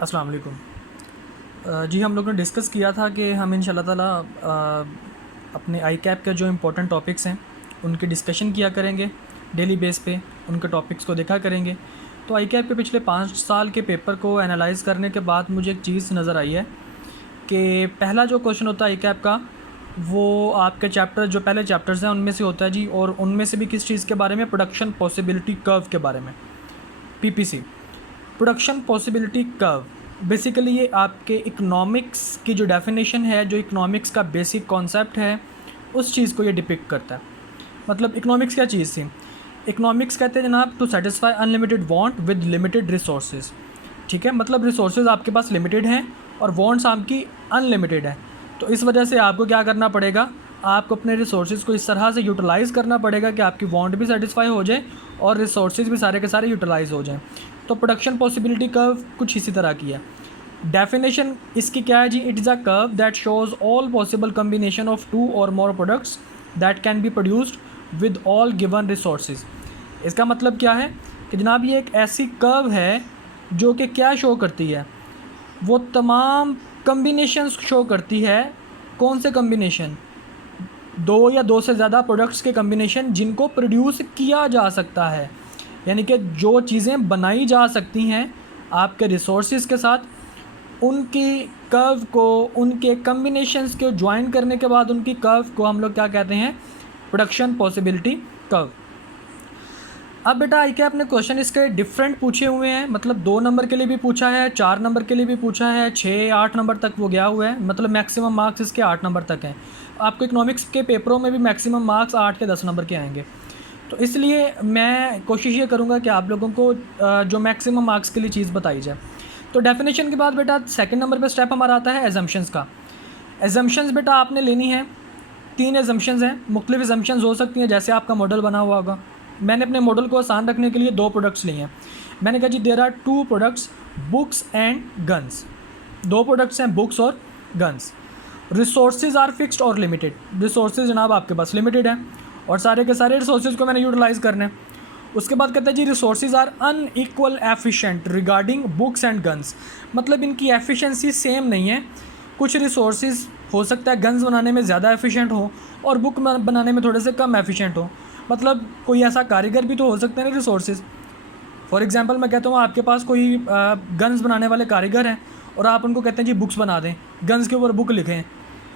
अस्सलाम वालेकुम। जी हम लोग ने डिस्कस किया था कि हम इंशाल्लाह ताला अपने आई कैप के जो इम्पोर्टेंट टॉपिक्स हैं उनकी डिस्कशन किया करेंगे डेली बेस पे, उनके टॉपिक्स को देखा करेंगे। तो आई कैप के पिछले 5 साल के पेपर को एनालाइज़ करने के बाद मुझे एक चीज़ नज़र आई है कि पहला जो क्वेश्चन होता है आई कैप का, वो आपके चैप्टर जो पहले चैप्टर्स हैं उनमें से होता है जी, और उनमें से भी किस चीज़ के बारे में, प्रोडक्शन पॉसिबिलिटी कर्व के बारे में, PPC, production possibility curve. Basically ये आपके इकोनॉमिक्स की जो डेफिनेशन है, जो इकोनॉमिक्स का बेसिक कॉन्सेप्ट है, उस चीज़ को ये डिपिक्ट करता है। मतलब इकोनॉमिक्स क्या चीज़ थी? इकोनॉमिक्स कहते हैं जनाब to satisfy unlimited want with limited resources. ठीक है, मतलब रिसोर्सेज आपके पास लिमिटेड हैं और वांट्स आपकी अनलिमिटेड है। तो इस वजह से आपको क्या करना पड़ेगा, आपको अपने रिसोर्सेज को इस तरह से यूटिलाइज़ करना पड़ेगा कि आपकी वांट भी सेटिस्फाई हो जाए और रिसोर्सेज भी सारे के सारे यूटिलाइज़ हो जाएं। तो प्रोडक्शन पॉसिबिलिटी कर्व कुछ इसी तरह की है। डेफिनेशन इसकी क्या है जी? It is a curve that shows all possible combination of 2 or more products that can be produced with all given resources. इसका मतलब क्या है कि जनाब ये एक ऐसी कर्व है जो कि क्या शो करती है, वो तमाम कम्बिनेशंस शो करती है। कौन से कम्बिनेशन? 2 या 2 से ज़्यादा प्रोडक्ट्स के कम्बिनेशन जिनको प्रोड्यूस किया जा सकता है, यानी कि जो चीज़ें बनाई जा सकती हैं आपके रिसोर्सेज के साथ, उनकी कर्व को, उनके कम्बिनेशंस को ज्वाइन करने के बाद उनकी कर्व को हम लोग क्या कहते हैं? Production possibility curve. अब बेटा आई कैप ने क्वेश्चन इसके डिफरेंट पूछे हुए हैं, मतलब 2 नंबर के लिए भी पूछा है, 4 नंबर के लिए भी पूछा है, 6-8 नंबर तक वो गया हुआ है। मतलब मैक्सिमम मार्क्स इसके 8 नंबर तक हैं। आपको इकोनॉमिक्स के पेपरों में भी मैक्सिमम मार्क्स 8 के 10 नंबर के आएंगे। तो इसलिए मैं कोशिश ये करूँगा कि आप लोगों को जो मैक्सिमम मार्क्स के लिए चीज़ बताई जाए। तो डेफिनेशन के बाद बेटा सेकंड नंबर पे स्टेप हमारा आता है एजम्पशंस का। एजम्पशंस बेटा आपने लेनी है, 3 एजम्पशंस हैं। मुख्तलिफ एजम्पशंस हो सकती हैं, जैसे आपका मॉडल बना हुआ होगा। मैंने अपने मॉडल को आसान रखने के लिए 2 प्रोडक्ट्स लिए हैं। मैंने कहा जी there are 2 products, books and guns. 2 products हैं, बुक्स और गन्स। रिसोर्सेज आर फिक्स्ड और लिमिटेड। रिसोर्सेज जनाब आपके पास लिमिटेड हैं और सारे के सारे रिसोर्सेज को मैंने यूटिलाइज़ करने हैं। उसके बाद कहते हैं जी resources are unequal efficient regarding books and guns. मतलब इनकी एफिशिएंसी सेम नहीं है। कुछ रिसोर्सेज हो सकता है गन्स बनाने में ज़्यादा एफिशिएंट हो और बुक बनाने में थोड़े से कम एफिशिएंट हो। मतलब कोई ऐसा कारीगर भी तो हो सकते हैं ना रिसोर्सेज। फॉर एग्जांपल मैं कहता हूँ आपके पास कोई गन्स बनाने वाले कारीगर हैं और आप उनको कहते हैं जी बुक्स बना दें, गन्स के ऊपर बुक लिखें,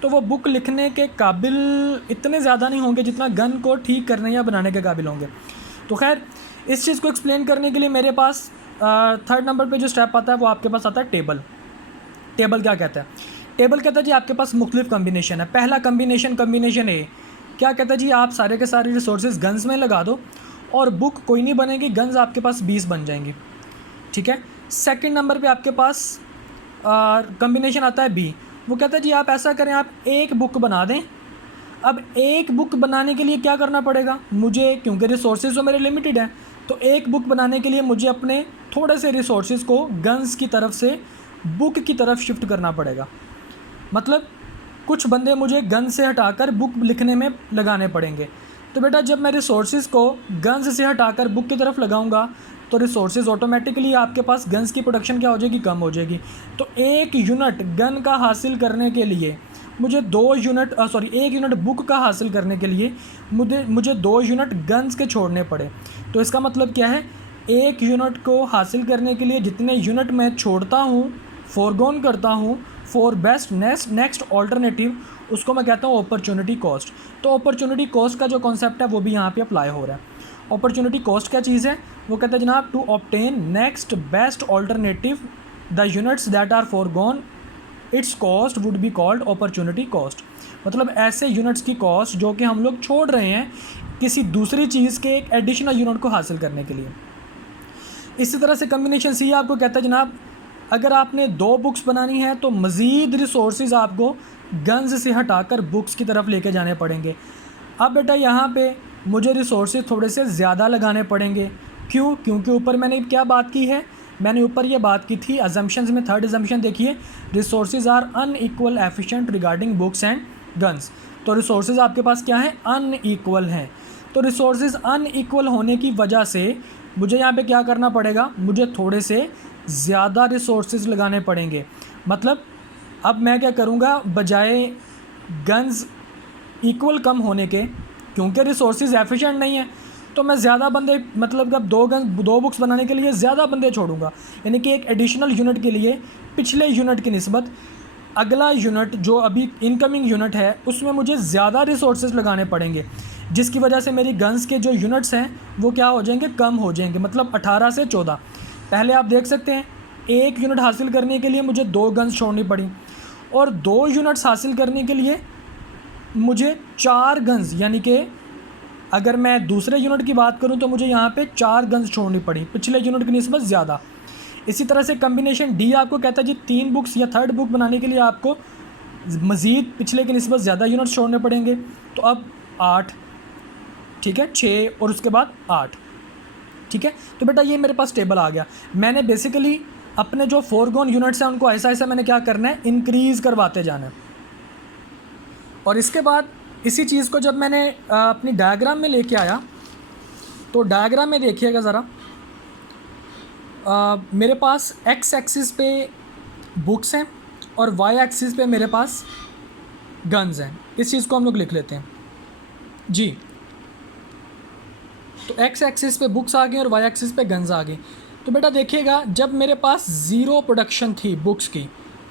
तो वो बुक लिखने के काबिल इतने ज़्यादा नहीं होंगे जितना गन को ठीक करने या बनाने के काबिल होंगे। तो खैर इस चीज़ को एक्सप्लेन करने के लिए मेरे पास थर्ड नंबर पे जो स्टेप आता है वो आपके पास आता है टेबल। टेबल क्या कहता है? टेबल कहता है जी आपके पास मुख्तलिफ कम्बिनेशन है। पहला कम्बिनेशन ए क्या कहता है जी, आप सारे के सारे रिसोर्सेज गन्स में लगा दो और बुक कोई नहीं बनेगी, गन्स आपके पास 20 बन जाएंगी। ठीक है। सेकंड नंबर पे आपके पास कम्बिनेशन आता है बी। वो कहता है जी आप ऐसा करें, आप एक बुक बना दें। अब एक बुक बनाने के लिए क्या करना पड़ेगा मुझे, क्योंकि रिसोर्सेज तो मेरे लिमिटेड हैं, तो एक बुक बनाने के लिए मुझे अपने थोड़े से रिसोर्सेज को गन्स की तरफ से बुक की तरफ शिफ्ट करना पड़ेगा। मतलब कुछ बंदे मुझे गन से हटाकर बुक लिखने में लगाने पड़ेंगे। तो बेटा जब मैं रिसोर्सेज को गन्स से हटाकर बुक की तरफ लगाऊंगा तो रिसोर्सेज ऑटोमेटिकली आपके पास गन्स की प्रोडक्शन क्या हो जाएगी, कम हो जाएगी। तो एक यूनिट गन का हासिल करने के लिए मुझे 1 यूनिट बुक का हासिल करने के लिए मुझे 2 यूनिट गन्स के छोड़ने पड़े। तो इसका मतलब क्या है, 1 यूनिट को हासिल करने के लिए जितने यूनिट मैं छोड़ता हूँ, फोरगोन करता हूँ फॉर बेस्ट नेक्स्ट ऑल्टरनेटिव, उसको मैं कहता हूँ अपॉर्चुनिटी कॉस्ट। तो अपॉर्चुनिटी कॉस्ट का जो कॉन्सेप्ट है वो भी यहाँ पे अप्लाई हो रहा है। अपॉर्चुनिटी कॉस्ट क्या चीज़ है? वो कहता है जनाब to obtain next best alternative the units that are forgone its cost would be called opportunity cost. मतलब ऐसे यूनिट्स की कॉस्ट जो कि हम लोग छोड़ रहे हैं किसी दूसरी चीज़ के एक एडिशनल यूनिट को हासिल करने के लिए। इसी तरह से कम्बिनेशन सी आपको कहता है जनाब अगर आपने 2 बुक्स बनानी है तो मज़ीद रिसोर्सेज आपको गन्स से हटाकर बुक्स की तरफ लेके जाने पड़ेंगे। अब बेटा यहाँ पे मुझे रिसोर्सेज थोड़े से ज़्यादा लगाने पड़ेंगे। क्यों? क्योंकि ऊपर मैंने क्या बात की है, मैंने ऊपर ये बात की थी अजम्पशंस में। थर्ड अजम्पशन देखिए, resources are unequal efficient regarding books and guns. तो रिसोर्सेज आपके पास क्या है, अनइक्वल हैं। तो रिसोर्सेज अनइक्वल होने की वजह से मुझे यहाँ पे क्या करना पड़ेगा, मुझे थोड़े से ज़्यादा रिसोर्सेज लगाने पड़ेंगे। मतलब अब मैं क्या करूँगा, बजाय गन्स इक्वल कम होने के, क्योंकि रिसोर्सेज एफिशिएंट नहीं है, तो मैं ज़्यादा बंदे, मतलब अब दो बुक्स बनाने के लिए ज़्यादा बंदे छोड़ूंगा। यानी कि एक एडिशनल यूनिट के लिए पिछले यूनिट की निस्बत अगला यूनिट जो अभी इनकमिंग यूनिट है उसमें मुझे ज़्यादा रिसोर्सेज लगाने पड़ेंगे, जिसकी वजह से मेरी गन्स के जो यूनिट्स हैं वो क्या हो जाएंगे, कम हो जाएंगे। मतलब 18 से 14। पहले आप देख सकते हैं एक यूनिट हासिल करने के लिए मुझे 2 गन्स छोड़नी पड़ी, और 2 यूनिट्स हासिल करने के लिए मुझे 4 गन्स, यानी कि अगर मैं दूसरे यूनिट की बात करूं तो मुझे यहाँ पे 4 गन्स छोड़नी पड़ी पिछले यूनिट की निस्बत ज़्यादा। इसी तरह से कम्बिनेशन डी आपको कहता है जी 3 बुक्स या थर्ड बुक बनाने के लिए आपको मज़ीद पिछले की निस्बत ज़्यादा यूनिट्स छोड़ने पड़ेंगे। तो अब 8, ठीक है, 6 और उसके बाद 8, ठीक है। तो बेटा ये मेरे पास टेबल आ गया। मैंने बेसिकली अपने जो फोरगोन यूनिट्स हैं उनको ऐसा ऐसा मैंने क्या करना है, इंक्रीज़ करवाते जाना है। और इसके बाद इसी चीज़ को जब मैंने अपनी डायग्राम में लेके आया, तो डायग्राम में देखिएगा ज़रा, मेरे पास एक्स एक्सिस पे बुक्स हैं और वाई एक्सिस पे मेरे पास गन्स हैं। इस चीज़ को हम लोग लिख लेते हैं जी। तो एक्स एक्सिस पे बुक्स आ गई और वाई एक्सिस पे गन्स आ गई। तो बेटा देखिएगा, जब मेरे पास ज़ीरो प्रोडक्शन थी बुक्स की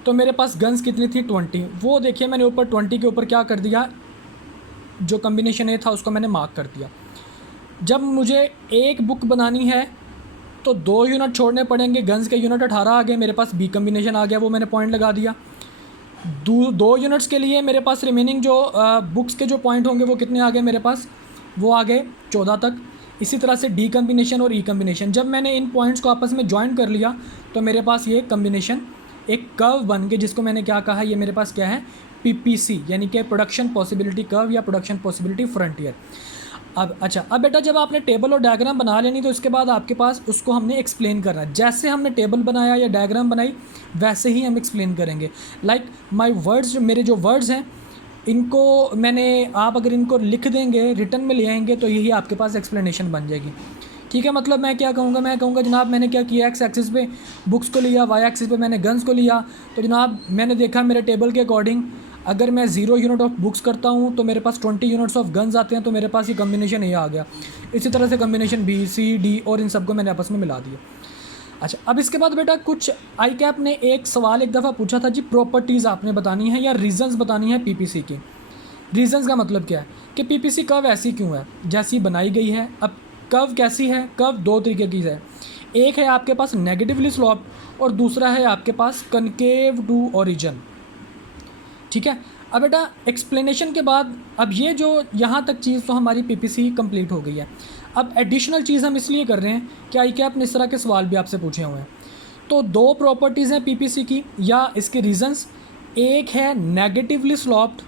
तो मेरे पास गन्स कितनी थी, 20। वो देखिए मैंने ऊपर 20 के ऊपर क्या कर दिया, जो कम्बिनेशन ए था उसको मैंने मार्क कर दिया। जब मुझे एक बुक बनानी है तो 2 यूनिट छोड़ने पड़ेंगे, गन्स के यूनिट 18 आ गए, मेरे पास बी कम्बिनेशन आ गया, वो मैंने पॉइंट लगा दिया। 2 यूनिट्स के लिए मेरे पास रिमेनिंग जो बुक्स के जो पॉइंट होंगे वो कितने आ गए मेरे पास, वो आ गए 14 तक। इसी तरह से डी कम्बिनेशन और ई कम्बिनेशन, जब मैंने इन पॉइंट्स को आपस में ज्वाइन कर लिया तो मेरे पास ये कम्बिनेशन एक कर्व बन के, जिसको मैंने क्या कहा, ये मेरे पास क्या है, पीपीसी, यानी कि प्रोडक्शन पॉसिबिलिटी कर्व या प्रोडक्शन पॉसिबिलिटी फ्रंटियर। अब अच्छा, अब बेटा जब आपने टेबल और डायग्राम बना लेनी तो इसके बाद आपके पास उसको हमने एक्सप्लेन करना है। जैसे हमने टेबल बनाया या डायग्राम बनाई वैसे ही हम एक्सप्लेन करेंगे। लाइक माय वर्ड्स, मेरे जो वर्ड्स हैं इनको मैंने, आप अगर इनको लिख देंगे, रिटन में ले आएंगे तो यही आपके पास एक्सप्लेनेशन बन जाएगी, ठीक है। मतलब मैं क्या कहूँगा, मैं कहूँगा जनाब मैंने क्या किया, एक्स एक्सिस पे बुक्स को लिया, वाई एक्सिस पे मैंने गन्स को लिया। तो जनाब मैंने देखा मेरे टेबल के अकॉर्डिंग अगर मैं 0 यूनिट ऑफ बुक्स करता हूँ तो मेरे पास 20 यूनिट्स ऑफ गन्स आते हैं, तो मेरे पास ये कम्बिनेशन ये आ गया। इसी तरह से कम्बिनेशन बी, सी, डी और इन सबको मैंने आपस में मिला दिया। अच्छा, अब इसके बाद बेटा कुछ आई कैप ने एक सवाल एक दफ़ा पूछा था जी, प्रॉपर्टीज़ आपने बतानी है या रीजंस बतानी है पीपीसी की। रीजंस का मतलब क्या है कि पीपीसी कर्व ऐसी क्यों है जैसी बनाई गई है। अब कर्व कैसी है, कर्व 2 तरीके की है। एक है आपके पास नेगेटिवली स्लोप्ड और दूसरा है आपके पास कनकेव टू ओरिजिन, ठीक है। अब बेटा एक्सप्लेनेशन के बाद, अब ये जो यहाँ तक चीज़ तो हमारी पीपीसी कंप्लीट हो गई है। अब एडिशनल चीज़ हम इसलिए कर रहे हैं कि आई कैप ने इस तरह के सवाल भी आपसे पूछे हुए हैं। तो 2 प्रॉपर्टीज़ हैं पीपीसी की या इसके रीजंस, एक है नेगेटिवली स्लोप्ड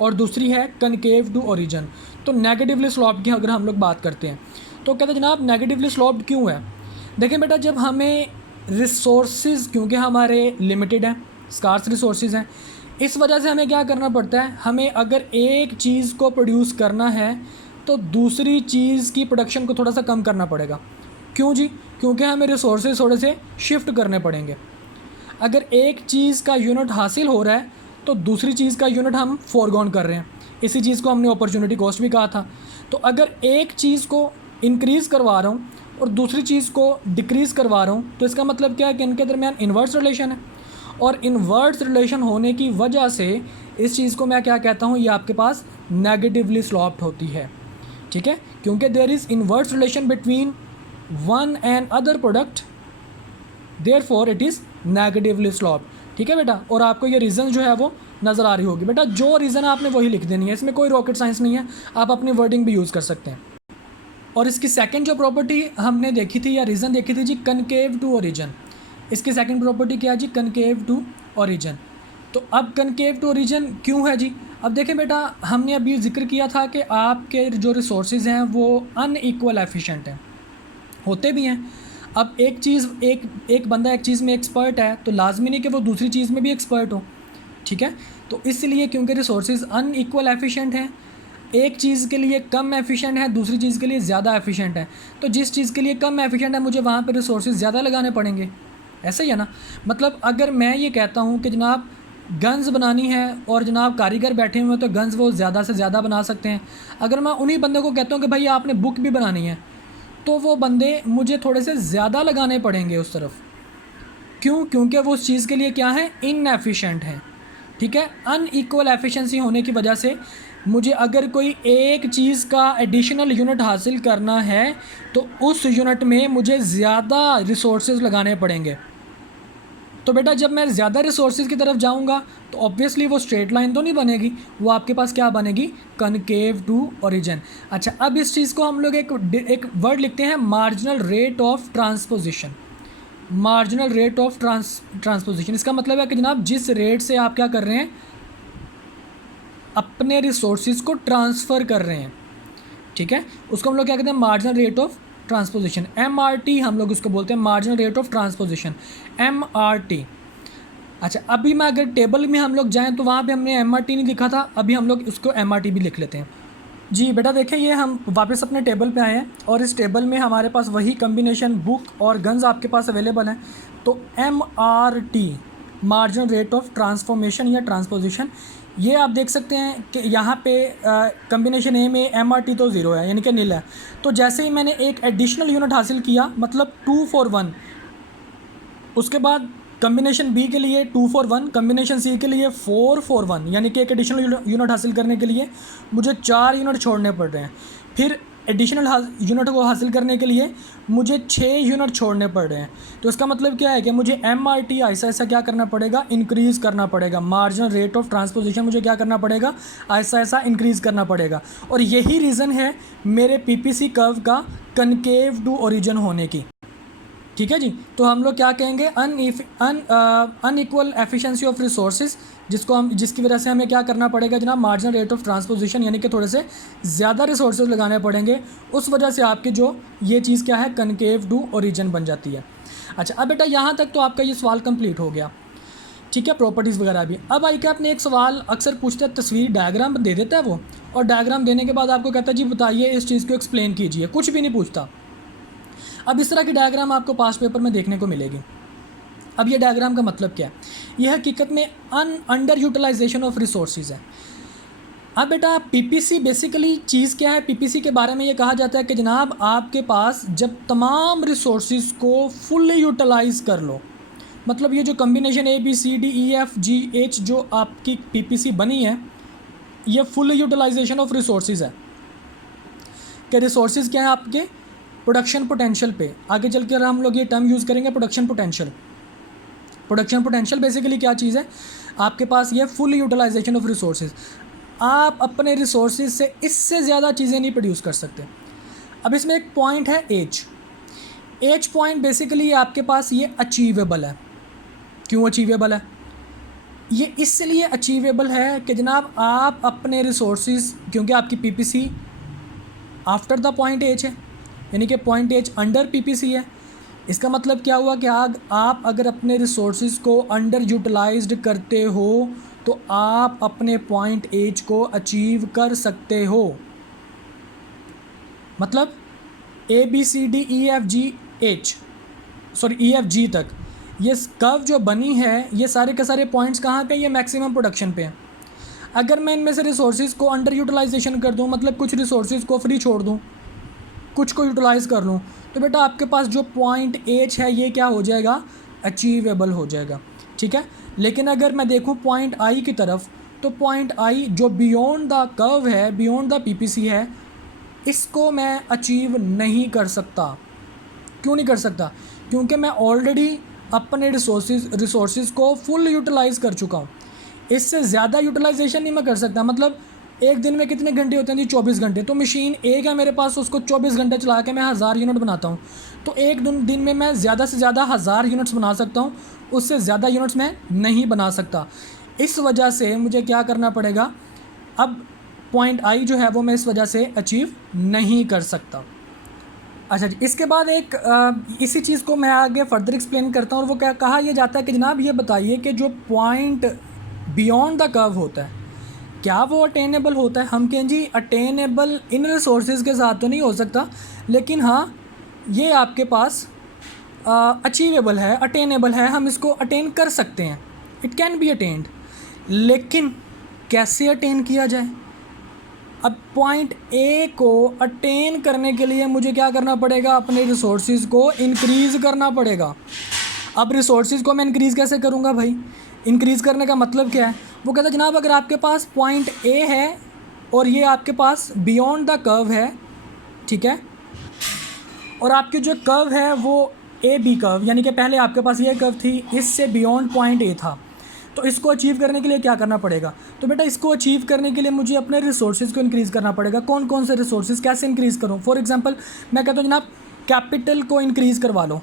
और दूसरी है कनकेव टू ओरिजिन। तो नेगेटिवली स्लोप्ड की अगर हम लोग बात करते हैं तो कहते हैं जनाब नेगेटिवली स्लोप्ड क्यों है। देखिए बेटा, जब हमें रिसोर्सेज, क्योंकि हमारे लिमिटेड हैं, स्कार्स रिसोर्सेज हैं, इस वजह से हमें क्या करना पड़ता है, हमें अगर एक चीज़ को प्रोड्यूस करना है तो दूसरी चीज़ की प्रोडक्शन को थोड़ा सा कम करना पड़ेगा। क्यों जी, क्योंकि हमें रिसोर्सेज थोड़े से शिफ्ट करने पड़ेंगे। अगर एक चीज़ का यूनिट हासिल हो रहा है तो दूसरी चीज़ का यूनिट हम फोरगॉन कर रहे हैं। इसी चीज़ को हमने अपॉर्चुनिटी कॉस्ट भी कहा था। तो अगर एक चीज़ को इंक्रीज़ करवा रहा हूँ और दूसरी चीज़ को डिक्रीज़ करवा रहा हूँ तो इसका मतलब क्या है कि इनके दरमियान इन्वर्स रिलेशन है, और इन्वर्स रिलेशन होने की वजह से इस चीज़ को मैं क्या कहता हूँ, ये आपके पास नेगेटिवली स्लोप्ड होती है, ठीक है। क्योंकि there is inverse relation between one and other product, therefore it is negatively sloped, ठीक है बेटा। और आपको ये रीज़न जो है वो नज़र आ रही होगी बेटा, जो रीज़न आपने वही लिख देनी है, इसमें कोई रॉकेट साइंस नहीं है, आप अपनी वर्डिंग भी यूज़ कर सकते हैं। और इसकी सेकंड जो प्रॉपर्टी हमने देखी थी या रीज़न देखी थी जी, कनकेव टू ओरिजिन। इसकी सेकंड प्रॉपर्टी क्या है जी, कनकेव टू ओरिजिन। तो अब कनकेव टू ओरिजिन क्यों है जी। अब देखें बेटा, हमने अभी जिक्र किया था कि आपके जो रिसोर्सेज हैं वो अनइक्वल एफिशिएंट हैं, होते भी हैं। अब एक बंदा एक चीज़ में एक्सपर्ट है तो लाजमी नहीं कि वो दूसरी चीज़ में भी एक्सपर्ट हो, ठीक है। तो इसलिए क्योंकि रिसोर्सेज अनइक्वल एफिशिएंट हैं, एक चीज़ के लिए कम एफिशिएंट है, दूसरी चीज़ के लिए ज़्यादा एफिशिएंट है, तो जिस चीज़ के लिए कम एफिशिएंट है मुझे वहाँ पर रिसोर्सेज ज़्यादा लगाने पड़ेंगे, ऐसा ही है ना। मतलब अगर मैं ये कहता हूँ कि जनाब गन्स बनानी है और जनाब कारीगर बैठे हुए हैं तो गन्स वो ज़्यादा से ज़्यादा बना सकते हैं। अगर मैं उन्हीं बंदों को कहता हूँ कि भाई आपने बुक भी बनानी है, तो वो बंदे मुझे थोड़े से ज़्यादा लगाने पड़ेंगे उस तरफ। क्यों? क्योंकि वो उस चीज़ के लिए क्या है, इनएफिशिएंट हैं। ठीक है, अनइक्वल एफिशिएंसी होने की वजह से मुझे अगर कोई एक चीज़ का एडिशनल यूनिट हासिल करना है तो उस यूनिट में मुझे ज़्यादा रिसोर्सेज लगाने पड़ेंगे। तो बेटा जब मैं ज़्यादा रिसोर्सेज की तरफ जाऊंगा तो ऑब्वियसली वो स्ट्रेट लाइन तो नहीं बनेगी, वो आपके पास क्या बनेगी, कनकेव टू ओरिजिन। अच्छा, अब इस चीज़ को हम लोग एक वर्ड लिखते हैं, marginal rate of transposition. Marginal rate of transposition इसका मतलब है कि जनाब जिस रेट से आप क्या कर रहे हैं, अपने रिसोर्सेज को ट्रांसफ़र कर रहे हैं। ठीक है, उसको हम लोग क्या कहते हैं, marginal rate of transposition, MRT हम लोग उसको बोलते हैं, marginal rate of transposition, MRT। अच्छा, अभी मैं अगर टेबल में हम लोग जाएं तो वहाँ पे हमने MRT नहीं लिखा था, अभी हम लोग उसको MRT भी लिख लेते हैं। जी बेटा देखें, ये हम वापस अपने टेबल पे आए हैं और इस टेबल में हमारे पास वही कम्बिनेशन बुक और गन्स आपके पास अवेलेबल हैं। तो MRT, marginal rate of transformation या ट्रांसपोजिशन, ये आप देख सकते हैं कि यहाँ पे कम्बिनेशन ए में MRT तो ज़ीरो है, यानी कि नील है। तो जैसे ही मैंने एक एडिशनल यूनिट हासिल किया, मतलब 2 for 1, उसके बाद कम्बिनेशन बी के लिए 2 for 1, कम्बिनेशन सी के लिए 4 for 1, यानी कि एक एडिशनल यूनिट हासिल करने के लिए मुझे 4 यूनिट छोड़ने पड़ रहे हैं। फिर एडिशनल यूनिट को हासिल करने के लिए मुझे 6 यूनिट छोड़ने पड़ रहे हैं। तो इसका मतलब क्या है कि मुझे MRT ऐसा ऐसा क्या करना पड़ेगा, इंक्रीज़ करना पड़ेगा। मार्जिनल रेट ऑफ ट्रांसपोजिशन मुझे क्या करना पड़ेगा, ऐसा ऐसा इंक्रीज़ करना पड़ेगा। और यही रीज़न है मेरे PPC कर्व का कनकेव टू ओरिजिन होने की। ठीक है जी, तो हम लोग क्या कहेंगे, अनइक्वल एफिशिएंसी ऑफ रिसोर्सेज, जिसकी वजह से हमें क्या करना पड़ेगा जनाब, मार्जिनल रेट ऑफ ट्रांसपोजिशन, यानी कि थोड़े से ज़्यादा रिसोर्सेज लगाने पड़ेंगे। उस वजह से आपकी जो ये चीज़ क्या है, कनकेव टू ओरिजिन बन जाती है। अच्छा, अब बेटा यहाँ तक तो आपका ये सवाल कंप्लीट हो गया। ठीक है, प्रॉपर्टीज़ वगैरह भी। अब आई कैप ने एक सवाल अक्सर पूछता है, तस्वीर डायग्राम दे देता है वो, और डायग्राम देने के बाद आपको कहता है जी बताइए इस चीज़ को एक्सप्लेन कीजिए, कुछ भी नहीं पूछता। अब इस तरह की डायग्राम आपको पास पेपर में देखने को मिलेगी। अब ये डायग्राम का मतलब क्या है, ये हकीकत में अंडर यूटिलाइजेशन ऑफ रिसोर्सेज है। अब बेटा PPC बेसिकली चीज़ क्या है, PPC के बारे में ये कहा जाता है कि जनाब आपके पास जब तमाम रिसोर्सेज को फुल्ली यूटिलाइज कर लो, मतलब ये जो कम्बिनेशन ABCDEFGH जो आपकी PPC बनी है, ये फुल यूटिलाइजेशन ऑफ रिसोर्सेज है। कि रिसोर्सेज क्या है आपके, प्रोडक्शन पोटेंशियल पे। आगे चल कर हम लोग ये टर्म यूज़ करेंगे, production potential. Production potential basically क्या चीज़ है, आपके पास ये फुल यूटिलाइजेशन ऑफ रिसोर्सेज। आप अपने रिसोर्सेज से इससे ज़्यादा चीज़ें नहीं प्रोड्यूस कर सकते। अब इसमें एक पॉइंट है एज पॉइंट, बेसिकली आपके पास ये अचीवेबल है। क्यों अचीवेबल है, ये इसलिए अचीवेबल है कि जनाब आप अपने रिसोर्सेज, क्योंकि आपकी PPC आफ्टर द पॉइंट एज है, यानी कि पॉइंट एज अंडर PPC है। इसका मतलब क्या हुआ कि आप अगर अपने रिसोर्सेज को अंडर यूटिलाइज्ड करते हो तो आप अपने पॉइंट एज को अचीव कर सकते हो। मतलब EFG तक ये कर्व जो बनी है, ये सारे के सारे पॉइंट्स कहाँ पे, ये मैक्सिमम प्रोडक्शन पे हैं। अगर मैं इनमें से रिसोर्सेज को अंडर यूटिलाइजेशन कर दूँ, मतलब कुछ रिसोर्सेज को फ्री छोड़ दूँ, कुछ को यूटिलाइज़ कर लूँ, तो बेटा आपके पास जो पॉइंट एच है ये क्या हो जाएगा, अचीवेबल हो जाएगा। ठीक है, लेकिन अगर मैं देखूँ पॉइंट आई की तरफ, तो पॉइंट आई जो बियॉन्ड द कर्व है, बियॉन्ड द PPC है, इसको मैं अचीव नहीं कर सकता। क्यों नहीं कर सकता, क्योंकि मैं ऑलरेडी अपने रिसोर्सेज को फुल यूटिलाइज़ कर चुका हूँ। इससे ज़्यादा यूटिलाइजेशन नहीं मैं कर सकता। मतलब एक दिन में कितने घंटे होते हैं जी, 24 घंटे। तो मशीन एक है मेरे पास, उसको 24 घंटे चला के मैं 1000 यूनिट बनाता हूँ। तो एक दिन में मैं ज़्यादा से ज़्यादा 1000 यूनिट्स बना सकता हूँ, उससे ज़्यादा यूनिट्स मैं नहीं बना सकता। इस वजह से मुझे क्या करना पड़ेगा, अब पॉइंट आई जो है वो मैं इस वजह से अचीव नहीं कर सकता। अच्छा जी, इसके बाद इसी चीज़ को मैं आगे फर्दर एक्सप्लेन करता हूँ, और वो क्या कहा यह जाता है कि जनाब ये बताइए कि जो पॉइंट बियॉन्ड द कर्व होता है, क्या वो अटेनेबल होता है। हम कहें जी अटेनेबल इन रिसोर्सेज के साथ तो नहीं हो सकता, लेकिन हाँ ये आपके पास अचीवेबल है, अटेनेबल है, हम इसको अटेन कर सकते हैं, इट कैन बी अटेन्ड। लेकिन कैसे अटेन किया जाए? अब पॉइंट ए को अटेन करने के लिए मुझे क्या करना पड़ेगा? अपने रिसोर्सेज को इंक्रीज़ करना पड़ेगा। अब रिसोर्सेज को मैं इंक्रीज़ कैसे करूँगा भाई? इंक्रीज़ करने का मतलब क्या है? वो कहता है जनाब अगर आपके पास पॉइंट ए है और ये आपके पास बियॉन्ड द कर्व है, ठीक है, और आपकी जो कर्व है वो ए बी कर्व, यानी कि पहले आपके पास ये कर्व थी, इससे बियॉन्ड पॉइंट ए था, तो इसको अचीव करने के लिए क्या करना पड़ेगा? तो बेटा इसको अचीव करने के लिए मुझे अपने रिसोर्सेज को इंक्रीज़ करना पड़ेगा। कौन कौन से रिसोर्सेज, कैसे इंक्रीज़ करूँ? फॉर एग्जांपल मैं कहता हूँ जनाब कैपिटल को इंक्रीज़ करवा लो।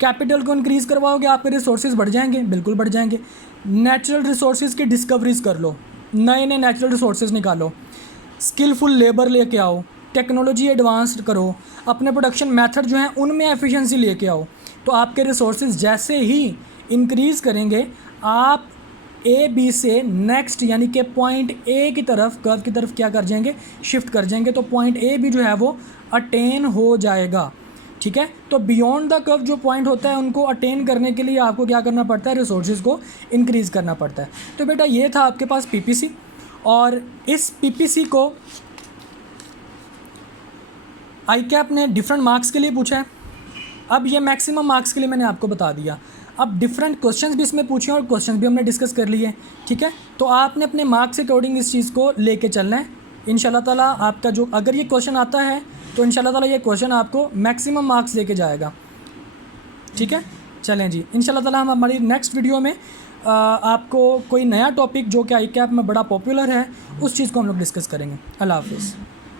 कैपिटल को इंक्रीज़ करवाओगे आपके रिसोर्सेज बढ़ जाएंगे, बिल्कुल बढ़ जाएंगे। नेचुरल रिसोर्सेज की डिस्कवरीज कर लो, नए नए नेचुरल रिसोर्सेज निकालो, स्किलफुल लेबर लेके आओ, टेक्नोलॉजी एडवांस करो, अपने प्रोडक्शन मेथड जो हैं उनमें एफिशिएंसी लेके आओ। तो आपके रिसोर्सेज जैसे ही इंक्रीज़ करेंगे, आप ए बी से नेक्स्ट यानी कि पॉइंट ए की तरफ, कर्व की तरफ क्या कर जाएंगे? शिफ्ट कर जाएंगे। तो पॉइंट ए भी जो है वो अटेन हो जाएगा, ठीक है। तो बियॉन्ड द कर्व जो पॉइंट होता है उनको अटेन करने के लिए आपको क्या करना पड़ता है? रिसोर्सेज को इंक्रीज़ करना पड़ता है। तो बेटा ये था आपके पास पीपीसी, और इस पीपीसी को आईकैप ने डिफरेंट मार्क्स के लिए पूछा है। अब ये मैक्सिमम मार्क्स के लिए मैंने आपको बता दिया। अब डिफरेंट क्वेश्चंस भी इसमें पूछे और क्वेश्चंस भी हमने डिस्कस कर लिए, ठीक है। तो आपने अपने मार्क्स के अकॉर्डिंग इस चीज़ को लेके चलना है। इंशाल्लाह ताला आपका जो अगर ये क्वेश्चन आता है तो इंशाल्लाह ताला ये क्वेश्चन आपको मैक्सिमम मार्क्स देके जाएगा, ठीक है। चलें जी, इंशाल्लाह ताला हम हमारी नेक्स्ट वीडियो में आपको कोई नया टॉपिक जो कि आईकैप में बड़ा पॉपुलर है उस चीज़ को हम लोग डिस्कस करेंगे। अल्लाह हाफ़िज़।